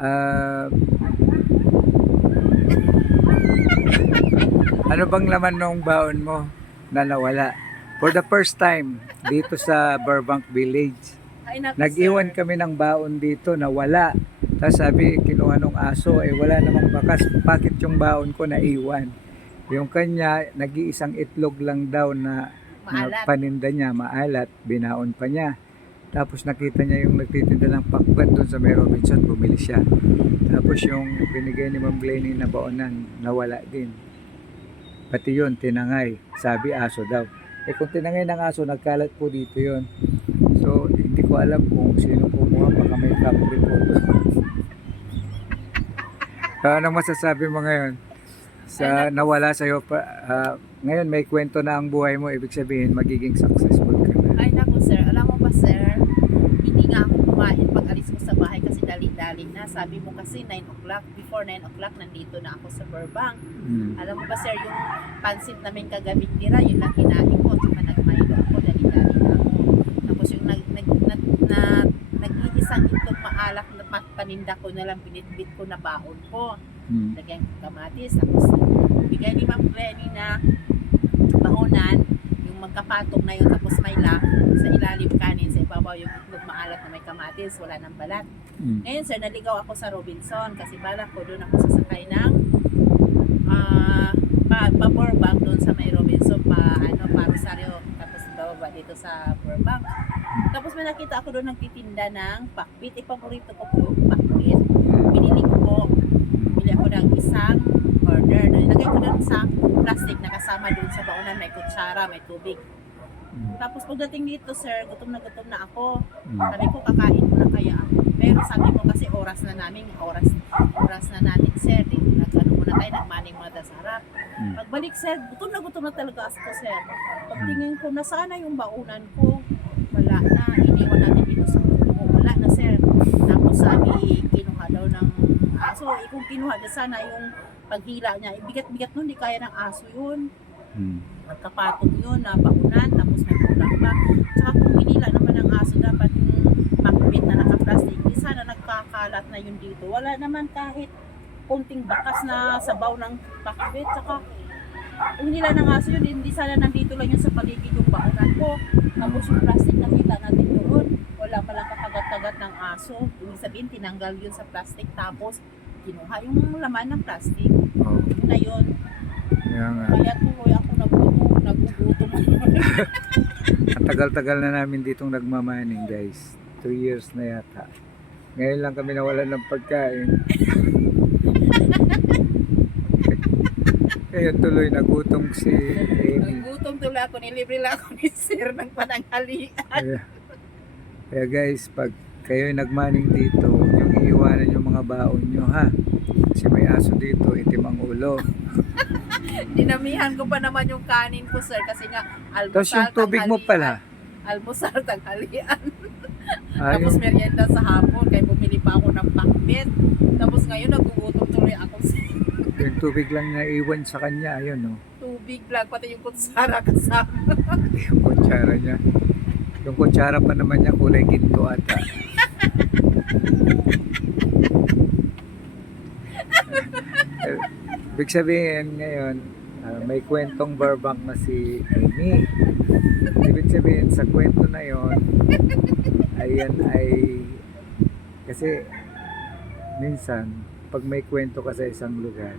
Ah, ano bang laman ng baon mo na nawala? For the first time dito sa Burbank Village. Ay, naku, Nag-iwan sir. kami ng baon dito na wala. Tapos sabi, kinuha ng aso, wala namang bakas. Bakit yung baon ko naiwan? Yung kanya, nag-iisang itlog lang daw na Maalat. paninda niya, maalat, binaon pa niya. Tapos nakita niya yung nagtitinda ng pakbat doon sa May Robinson, bumili siya. Tapos yung binigay ni Ma'am Glenny na baonan, nawala din. Pati yun, tinangay. Sabi aso daw. Kung tinangay ng aso, nagkalat po dito yon. So, hindi ko alam kung sino kumuha, baka may kapre po doon. Anong masasabi mo ngayon? Sa nawala sa'yo pa, ngayon may kwento na ang buhay mo, ibig sabihin magiging successful ka na. Ay, naku, sir. Alam mo ba, sir? Hindi nga ako kumain pag alis ko sa bahay kasi dali-dali na. Sabi mo kasi 9 o'clock. Before 9 o'clock, nandito na ako sa Burbank. Alam mo ba, sir, yung pansit namin kagabi tira, yun lang kinain ko. Tsaka nagmahilo ako, dali-dali na ako. Tapos yung nag-iisang itlog maalak na paninda ko na lang, binitbit ko na baon ko. Lagyan ko kamatis. Tapos bigay ni Ma'am Glenny na baonan, yung magkapatong na yun, tapos may lock sa ilalim kanin, sa ibabaw yung itlog maalat na may kamatis, wala nang balat. Ngayon, sir, naligaw ako sa Robinson kasi balak ko doon ako sasakay ng pa-Burbank doon sa may Robinson pa Rosario, tapos bababa dito sa Burbank. Tapos may nakita ako doon nagtitinda ng pakbit. Paborito ko po yung pakbit. Binili ko po. Bili ako ng isang order. Nilagay ko doon sa plastic na kasama doon sa baonan. May kutsara, may tubig. Tapos pagdating dito, sir, gutom na ako. Sabi ko, kakain mo na kaya ako. Pero sabi mo kasi oras na natin, sir. Nag-ano muna tayo, nagmaning muna tayo sa harap. Pagbalik, sir, gutom na talaga ako, sir. Pagtingin ko, nasaan na yung baonan ko? Wala na, iniwan natin dito sa kuko. Wala na, sir. Tapos sabi, kinuha daw ng aso. Kung kinuha na sana yung paghila niya, bigat-bigat nun, di kaya ng aso yun. Magkapatong yun, na baonan, tapos may kulang pa. Tsaka kung hinila naman ng aso, dapat yung pakbit na naka-plastic, di sana nagkakalat na yun dito. Wala naman kahit konting bakas na sabaw ng pakbit. Tsaka kung hinila ng aso yun, hindi sana nandito lang yun sa paligid yung baonan ko. Tapos yung plastic nakita natin doon, wala palang kakagat-kagat ng aso. Ibig sabihin, tinanggal yun sa plastic, tapos kinuha yung laman ng plastic. Yun na yun. Kaya tuloy ako nagugutom. Ang tagal-tagal na namin ditong nagmamaning, guys. 2 years na yata. Ngayon lang kami nawalan ng pagkain. Ngayon tuloy nagutom si Amy. Nagutom tuloy ako, nilibre lang ako ni sir ng pananghalian. Kaya guys, pag kayo nagmaning dito, huwag niyong iiwanan yung mga baon nyo, ha? Kasi may aso dito, itim ang ulo. Dinamihan ko pa naman yung kanin ko, sir, kasi nga Tapos yung almusal, tubig mo pala. almusal, tanghalian. Ah, Tapos yung, merienda sa hapon, kaya bumili pa ako ng pakbit. Tapos ngayon nagugutom tuloy ako sa yung tubig lang na iwan sa kanya, ayun, no? tubig lang, pati yung kutsara kasama. Yung kutsara niya. Yung kutsara pa naman niya kulay ginto ata. Ibig sabihin ngayon, may kwentong Burbank na si Amy. Ibig sabihin sa kwento na yon, ayan ay kasi minsan pag may kwento ka sa isang lugar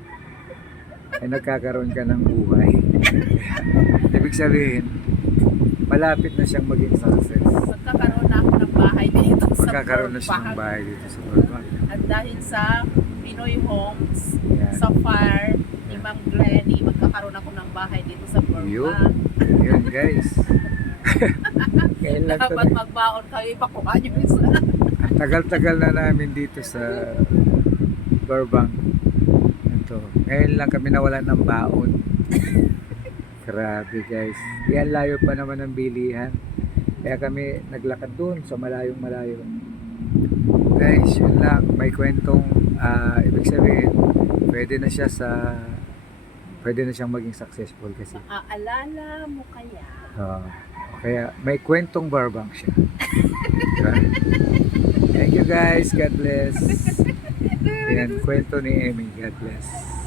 ay nagkakaroon ka ng buhay. Ibig sabihin malapit na siyang maging success. Magkakaroon na ako ng bahay dito sa Magkakaroon na siya ng Burbank. bahay dito sa Burbank. At dahil sa Pinoy Homes, Yan. sa FAR, ni Ma'am Glenny, magkakaroon ako ng bahay dito sa Yun. Burbank. Yun guys. Ngayon lang Dapat to. magbaon kayo, ipakuha nyo isa. Ang tagal-tagal na namin dito sa Burbank. Ito. Ngayon lang kami nawalan ng baon. Grabe guys. Yan layo pa naman ng bilihan. Kaya kami naglakad doon sa malayong malayo. Guys, yun lang. May kwentong ibig sabihin, pwede na siyang maging successful kasi. Aalala mo kaya? Kaya may kwentong Burbank siya. Diba? Thank you guys. God bless. Yan, kwento ni Amy. God bless.